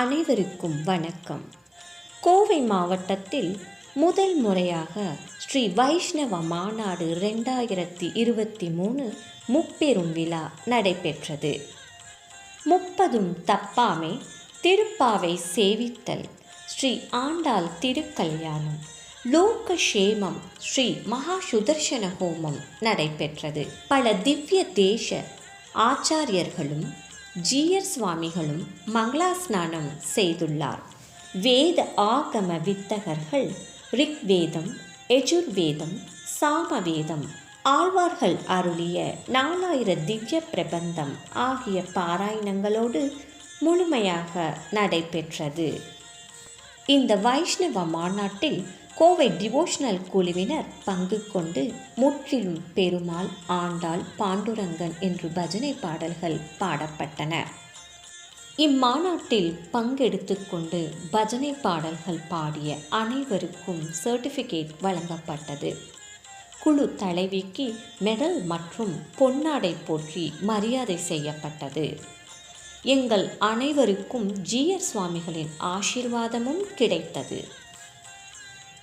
அனைவருக்கும் வணக்கம். கோவை மாவட்டத்தில் முதல் முறையாக ஸ்ரீ வைஷ்ணவ மாநாடு ரெண்டாயிரத்தி இருபத்தி மூணு முப்பெரும் விழா நடைபெற்றது. முப்பதும் தப்பாமே திருப்பாவை சேவித்தல் ஸ்ரீ ஆண்டாள் திருக்கல்யாணம் லோகஷேமம் ஸ்ரீ மகா சுதர்சன ஹோமம் நடைபெற்றது. பல திவ்ய தேச ஆச்சாரியர்களும் ஜீயர் சுவாமிகளும் மங்களாஸ்நானம் செய்துள்ளார். வேத ஆகம வித்தகர்கள் ரிக்வேதம் எஜுர்வேதம் சாமவேதம் ஆழ்வார்கள் அருளிய நாலாயிர திவ்ய பிரபந்தம் ஆகிய பாராயணங்களோடு முழுமையாக நடைபெற்றது. இந்த வைஷ்ணவ மாநாட்டில் கோவை டிவோஷனல் குழுவினர் பங்கு கொண்டு முற்றிலும் பெருமாள் ஆண்டாள் பாண்டுரங்கன் என்று பஜனை பாடல்கள் பாடப்பட்டன. இம்மாநாட்டில் பங்கெடுத்து கொண்டு பஜனை பாடல்கள் பாடிய அனைவருக்கும் சர்டிஃபிகேட் வழங்கப்பட்டது. குழு தலைவிக்கு மெடல் மற்றும் பொன்னாடை போற்றி மரியாதை செய்யப்பட்டது. எங்கள் அனைவருக்கும் ஜிஆர் சுவாமிகளின் ஆசீர்வாதமும் கிடைத்தது.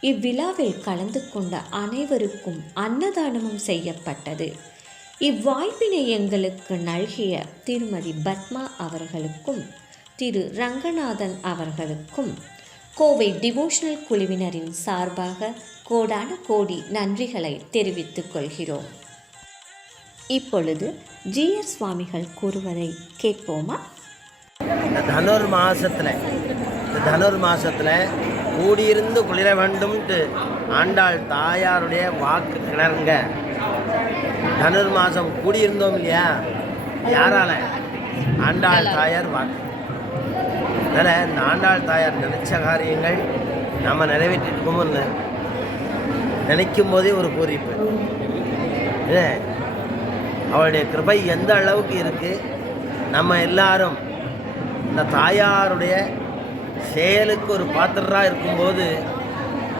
இவ்விழாவில் கலந்து கொண்ட அனைவருக்கும் அன்னதானமும் செய்யப்பட்டது. இவ்வாய்ப்பினை எங்களுக்கு நல்கிய திருமதி பத்மா அவர்களுக்கும் திரு ரங்கநாதன் அவர்களுக்கும் கோவை டிவோஷனல் குழுவினரின் சார்பாக கோடான கோடி நன்றிகளை தெரிவித்துக் கொள்கிறோம். இப்பொழுது ஜிஎஸ் சுவாமிகள் கூறுவதை கேட்போமா? இந்த தனுர் மாசத்துல இந்த தனுர் மாசத்துல கூடியிருந்து குளிர வேண்டும்ட்டு ஆண்டாள் தாயாருடைய வாக்கு கிணறுங்க தனுர் மாதம் கூடியிருந்தோம் இல்லையா? யாரால? ஆண்டாள் தாயார் வாக்கு. அதனால் இந்த ஆண்டாள் தாயார் நினைச்ச காரியங்கள் நம்ம நிறைவேற்றிருக்கோம்னு நினைக்கும் போதே ஒரு பூரிப்பு அவளுடைய கிருபை எந்த அளவுக்கு இருக்குது நம்ம எல்லாரும் இந்த தாயாருடைய செயலுக்கு ஒரு பாத்திரராக இருக்கும்போது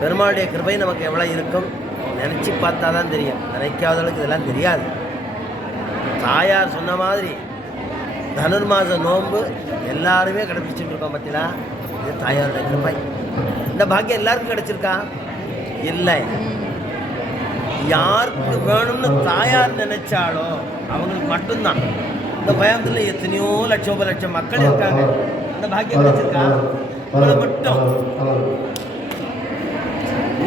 பெருமாளுடைய கிருபை நமக்கு எவ்வளோ இருக்கும்? நினச்சி பார்த்தா தான் தெரியும். நினைக்காதவளுக்கு இதெல்லாம் தெரியாது. தாயார் சொன்ன மாதிரி தனுர்மாச நோன்பு எல்லாருமே கடைபிடிச்சிட்டு இருக்கோம் பார்த்தீங்களா இது தாயாருடைய கிருபை. இந்த பாக்கியம் எல்லாருக்கும் கிடைச்சிருக்கா? இல்லை. யாருக்கு வேணும்னு தாயார் நினைச்சாலோ அவங்களுக்கு மட்டும்தான். இந்த பயத்தில் எத்தனையோ லட்சம் லட்சம் மக்கள் இருக்காங்க. அந்த பாக்கியம் கிடைச்சிருக்கா உங்களை மட்டும்.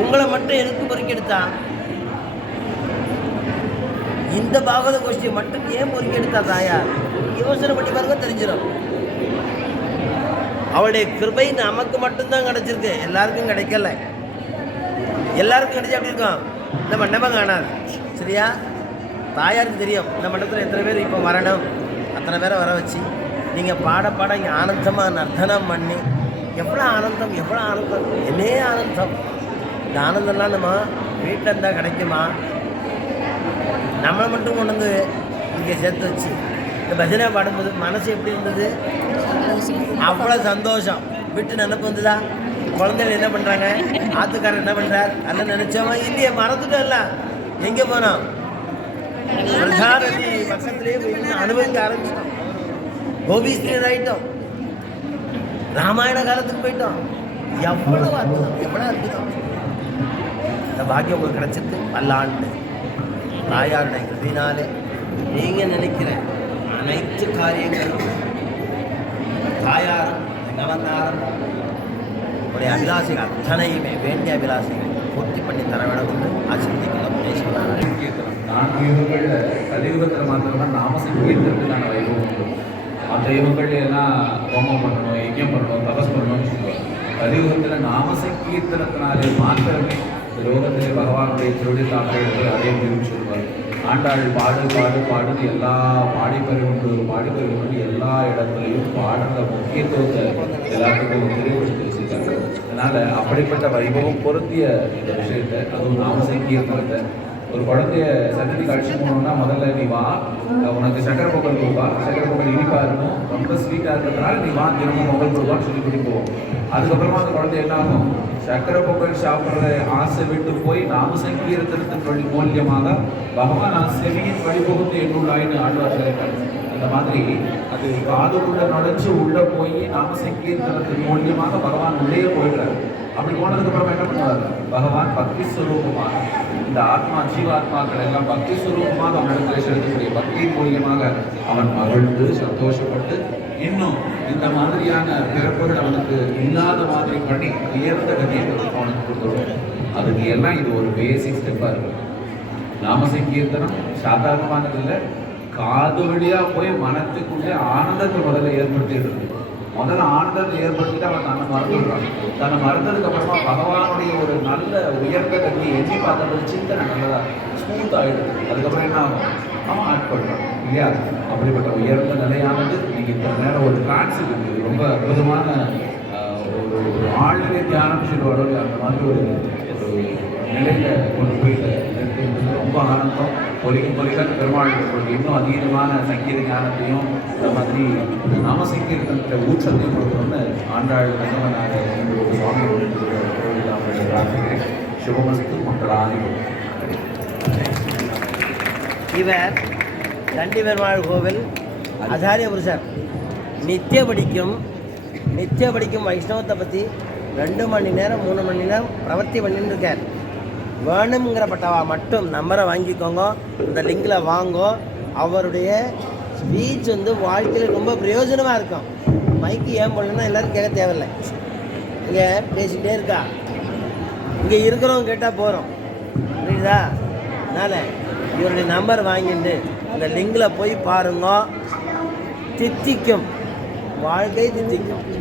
உங்களை மட்டும் எதுக்கு பொறுக்கெடுத்தா இந்த பாகவத கோஷ்டியை மட்டும் ஏன் பொறுக்கெடுத்தா தாயார் யோசனை பண்ணி பாருங்க தெரிஞ்சிடும் அவளுடைய கிருபை நமக்கு மட்டும்தான் கிடைச்சிருக்கு. எல்லாருக்கும் கிடைக்கல. எல்லாருக்கும் கிடைச்சா எப்படி இருக்கும்? இந்த மண்டபம் காணாது. சரியா? தாயாருக்கு தெரியும். இந்த மண்டபத்தில் எத்தனை பேர் இப்போ வரணும் அத்தனை பேரை வர வச்சு. நீங்கள் பாட பாட இங்கே ஆனந்தமாக நர்த்தனம் பண்ணி எவ்வளோ ஆனந்தம் எவ்வளோ ஆனந்தம் என்னே ஆனந்தம்? இந்த ஆனந்தம்லாம் நம்ம வீட்டில் இருந்தால் கிடைக்குமா? நம்மளை மட்டும் கொண்டு வந்து இங்கே சேர்த்து வச்சு இந்த பஜனை பாடும்போது மனசு எப்படி இருந்தது? அவ்வளோ சந்தோஷம். விட்டு நினப்பு வந்துதா? குழந்தைகள் என்ன பண்ணுறாங்க ஆத்துக்காரர் என்ன பண்ணுறார் அதெல்லாம் நினச்சோமா இல்லையே மறந்துட்டோம்ல எங்கே போனோம்? பிரதாரதி பக்கத்துலேயே அனுபவிக்க ஆரம்பிச்சோம் கோபிஸ்ரீர் ஆயிட்டோம் ராமாயண காலத்துக்கு போயிட்டோம் எவ்வளவு அற்புதம் எவ்வளவு அற்புதம் இந்த பாக்கியம் உங்களுக்கு கிடைச்சிருக்கு பல்லாண்டு தாயாருடைய கிருதினாலே நீங்க நினைக்கிற அனைத்து காரியங்களும் தாயார் நவந்தாரம் உடைய அபிலாசைகள் அத்தனையுமே வேண்டிய அபிலாசைகள் பூர்த்தி பண்ணி தர வேண்டும் என்று ஆசிர்வதிக்கிறோம் பேசுகிறார்கள் நான்கு கலியுகத்தில் மாத்திரம்தான் நாம சங்கீர்த்தத்துக்கான வைபவம் உண்டு மற்ற யுகங்கள்ல எல்லாம் ஹோமம் பண்ணணும் யஜ்யம் பண்ணணும் தபஸ் பண்ணணும்னு சொல்லுவாங்க. கலியுகத்தில் நாம சங்கீர்த்தனத்தினாலே மாத்திரமே இந்த லோகத்திலே பகவானுடைய திருடி தாக்கல் அதே முடியும்னு சொல்லுவார் ஆண்டாள் பாடு பாடு பாடுன்னு எல்லா பாடிப்பறி உண்டு பாடிப்பறி எல்லா இடத்துலையும் பாடுற முக்கியத்துவத்தை எல்லாத்துக்கும் தெளிவுபடுத்தி வச்சிருக்காங்க. அதனால் அப்படிப்பட்ட வைபவம் பொருத்திய இந்த விஷயத்தை அதுவும் நாம சங்கீர்த்தனத்தை ஒரு குழந்தைய சன்னதி காட்சி போகணும்னா முதல்ல நீ வா. உனக்கு சக்கரை பொங்கல் கொடுப்பா. சக்கரை பொங்கல் இனிப்பா இருக்கும். ரொம்ப ஸ்வீட்டா இருக்கிறதுனால நீ வா தினமும் பொங்கல் கொடுப்பான்னு சொல்லி கூட்டி போவோம். அதுக்கப்புறமா அந்த குழந்தை என்ன ஆகும்? சக்கரை பொங்கல் சாப்பிட்ற ஆசை விட்டு போய் நாம சங்கீரத்திற்கு வழி மூலியமாக பகவான் நான் செவியின் வழிபகுத்து என்னுள்ளாயின்னு ஆழ்வார் சொல்லிட்டார் அந்த மாதிரி அது காதுக்குள்ள நுழைச்சு உள்ள போய் நாம சங்கீர்த்தனத்தின் மூலியமாக பகவான் உள்ளே போயிடுறாரு. அப்படி போனதுக்கு அப்புறம் என்ன பண்ணுவார்? பகவான் பக்தி ஸ்வரூபமாக இந்த ஆத்மா ஜீவாத்மாக்கள் எல்லாம் பக்தி ஸ்வரூபமாக அவனிடத்தில் செலுத்தக்கூடிய பக்தி மூலியமாக அவன் மகிழ்ந்து சந்தோஷப்பட்டு இன்னும் இந்த மாதிரியான பிறப்புகள் அவனுக்கு இல்லாத மாதிரி பண்ணி உயர்ந்த கதியை அவனுக்கு கொடுத்துருவோம் அதுக்கு எல்லாம் இது ஒரு பேசிக் ஸ்டெப்பாக இருக்கும். நாம சங்கீர்த்தனம் சாதாரணமானது இல்லை. காது வழியாக போய் மனத்துக்குள்ளே ஆனந்தத்தை முதல்ல ஏற்படுத்திட்டு இருக்கு முதல்ல ஆனந்தத்தை ஏற்படுத்திட்டு அவன் தன்னை மறந்துடுறான். தன்னை மறந்ததுக்கு அப்புறமா பகவானுடைய ஒரு நல்ல உயர்ந்த கல்வி எண்ணி பார்த்தது சிந்தனை நல்லதா ஸ்மூத் ஆகிடுது அதுக்கப்புறம் என்ன ஆகும்? அவன் ஆட்படுறான் இல்லையா? அப்படிப்பட்ட உயர்ந்த நிலையானது நீங்க இந்த நேரம் ஒரு டிரான்சிட் இருக்குது. ரொம்ப அற்புதமான ஒரு ஒரு ஆழ்நிலை தியானம் சொல்லுவாரோ அந்த மாதிரி ஒரு ஒரு நிலையில கொண்டு போயிட்டு ரொம்ப ஆனந்தம். பொலிக பொறிக்க பெருமாள் உங்களுக்கு இன்னும் அதீதமான சங்கீத ஞானத்தையும் இந்த மாதிரி நாம சங்கீர்த்தனத்தை ஊற்றத்தையும் கொடுக்கணும்னு ஆண்டாள் கண்ணவனாக எங்களுடைய சுவாமி கோவில் அவருடைய பிரார்த்திக்கிறேன். சுபமஸ்து மக்களானி இவர் தண்டி பெருமாள் கோவில் ஆச்சாரிய புருஷர். நித்திய படிக்கும் நித்திய படிக்கும் வைஷ்ணவத்தை பற்றி ரெண்டு மணி நேரம் மூணு மணி நேரம் பிரவர்த்தி பண்ணிட்டு இருக்கார். வேணுங்கிறப்பட்டவா மட்டும் நம்பரை வாங்கிக்கோங்க. இந்த லிங்கில் வாங்கோ. அவருடைய ஸ்பீச் வந்து வாழ்க்கையில் ரொம்ப பிரயோஜனமாக இருக்கும். மைக்கு ஏன் பண்ணணும்னா எல்லோரும் கேட்க தேவையில்லை. இங்கே பேசிக்கிட்டே இருக்கா? இங்கே இருக்கிறவங்க கேட்டால் போகிறோம் புரியுதா? அதனால் இவருடைய நம்பர் வாங்கிட்டு அந்த லிங்கில் போய் பாருங்க. தித்திக்கும். வாழ்க்கை தித்திக்கும்.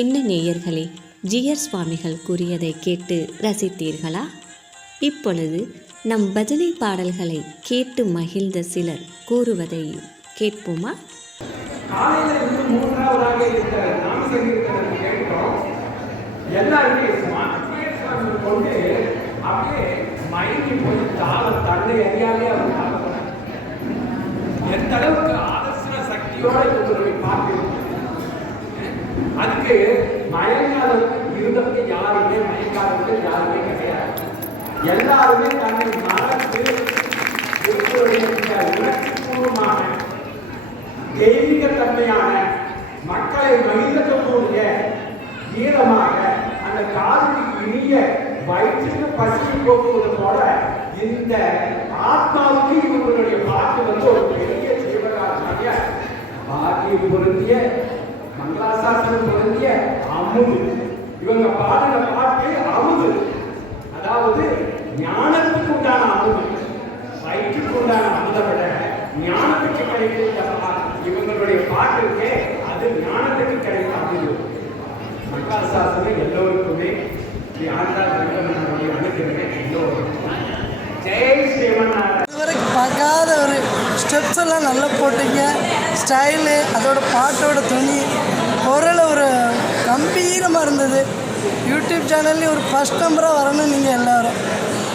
என்ன நேயர்களே ஜியர் சுவாமிகள் கூறியதை கேட்டு ரசித்தீர்களா? இப்பொழுது நம் பஜனை பாடல்களை கேட்டு மகிழ்ந்த சிலர் கூறுவதை கேட்போமா? எந்த அளவுக்கு ஆதர்சன சக்தியோட இவங்களுடைய அதுக்கு மயங்காதவங்க இருந்தவங்க யாருமே மயங்காதவங்க யாருமே கிடையாது. எல்லாருமே தன்னை மறந்து உணர்ச்சிபூர்வமான தெய்வீக தன்மையான மக்களை மகிழ்ந்தக்கூடிய ஈரமாக அந்த காதுக்கு இனிய வயிற்றுக்கு பசியை போக்குவதோட இந்த ஆத்மாவுக்கு இவர்களுடைய பாட்டு வந்து ஒரு பெரிய சிவகாரமாக பாக்கியம் பொருந்திய மங்களாசாசனம் தொடங்கிய அமுது. இவங்க பாடுற பாட்டு அமுது. அதாவது ஞானத்துக்கு உண்டான அமுது. வயிற்றுக்கு உண்டான அமுதை விட ஞானத்துக்கு கிடைக்கிற இவங்களுடைய பாட்டு இருக்கே அது ஞானத்துக்கு கிடைத்த அமுது. மங்களாசாசனம் எல்லோருக்குமே ஸ்ரீ ஆண்டாள் வெங்கடனுடைய அனுகிறேன் எல்லோருக்கும். ஜெய் ஸ்ரீமன் இதுவரைக்கும் பார்க்காத ஒரு ஸ்டெப்ஸ் எல்லாம் நல்லா போட்டீங்க. ஸ்டைலு அதோட பாட்டோட துணி குரல் ஒரு கம்பீரமாக இருந்தது. யூடியூப் சேனல்லையும் ஒரு ஃபஸ்ட் நம்பராக வரணும் நீங்கள் எல்லாரும்.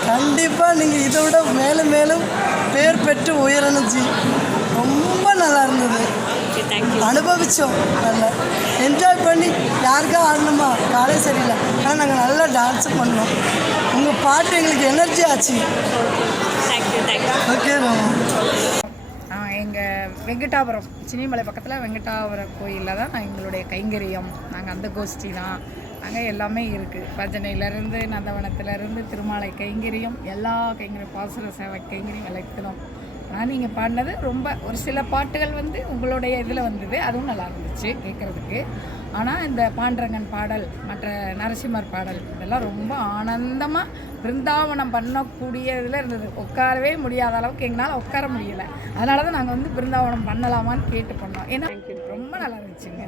கண்டிப்பாக நீங்கள் இதை விட மேலும் மேலும் பேர் பெற்று உயரணும் ஜி. ரொம்ப நல்லா இருந்தது. அனுபவித்தோம் நல்லா. என்ஜாய் பண்ணி யாருக்கா ஆடணுமா? காலே சரியில்லை. ஆனால் நாங்கள் நல்லா டான்ஸ் பண்ணோம் உங்கள் பாட்டு எங்களுக்கு எனர்ஜி ஆச்சு. ஓகே வெங்கடாபுரம் சினிமலை பக்கத்தில் வெங்கடாபுரம் கோயிலில் தான் நான் எங்களுடைய கைங்கரியம். நாங்கள் அந்த கோஷ்டி தான். அங்கே எல்லாமே இருக்குது பஜனையிலேருந்து நந்தவனத்திலேருந்து திருமாலை கைங்கரியம் எல்லா கைங்கரியம் பாசுர சேவை கைங்கரியம் எல்லாம் ஆனால் நீங்கள் பாடினது ரொம்ப ஒரு சில பாட்டுகள் வந்து உங்களுடைய இதில் வந்தது. அதுவும் நல்லா இருந்துச்சு கேட்குறதுக்கு ஆனால் இந்த பாண்டரங்கன் பாடல் மற்ற நரசிம்மர் பாடல் இதெல்லாம் ரொம்ப ஆனந்தமாக பிருந்தாவனம் பண்ணக்கூடிய இதில் இருந்தது. உட்காரவே முடியாத அளவுக்கு எங்களால் உட்கார முடியல. அதனால தான் நாங்கள் வந்து பிருந்தாவனம் பண்ணலாமான்னு கேட்டு பண்ணோம் ஏன்னா ரொம்ப நல்லா இருந்துச்சுங்க.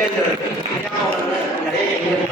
நிறைய கைகள் நிறைய கைகள்